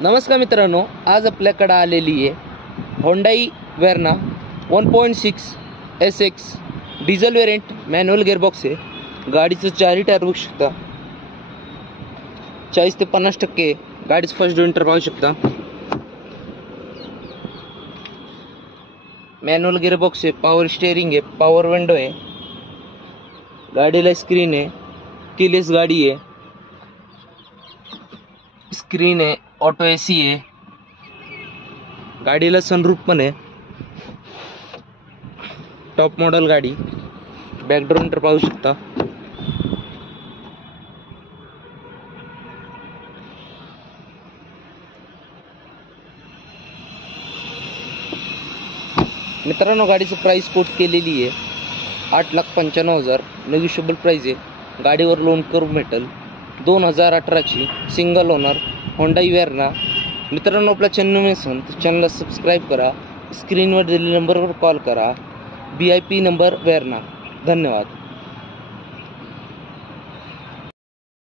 नमस्कार मित्रांनो, आज आपल्याकडे आलेली आहे Hyundai Verna 1.6 SX diesel variant manual gearbox आहे। गाडीचं चारही टायर बघू शकता, 40 ते 50% गाडीचं फर्स्ट विंटर पाहू शकता। मॅन्युअल गिअरबॉक्स आहे, पॉवर स्टीअरिंग आहे, पॉवर विंडो आहे, गाडीला स्क्रीन आहे, कीलेस गाडी आहे, स्क्रीन आहे, ऑटो AC आहे, गाडीला सनरूफ पण आहे, टॉप मॉडेल गाडी। बॅकडोर विंटर पाहू शकता। मित्रांनो, गाडीचं प्राइस कोट केलेली आहे 8,95,000 नेगोशिएबल प्राइस आहे। गाडीवर लोन करून भेटेल। 2018ची सिंगल ओनर होंडाई वेर्ना। मित्रांनो, आपल्या चॅनल असेल तर चॅनलला सबस्क्राईब करा, स्क्रीनवर दिलेल्या नंबरवर कॉल करा। VIP number Verna. धन्यवाद।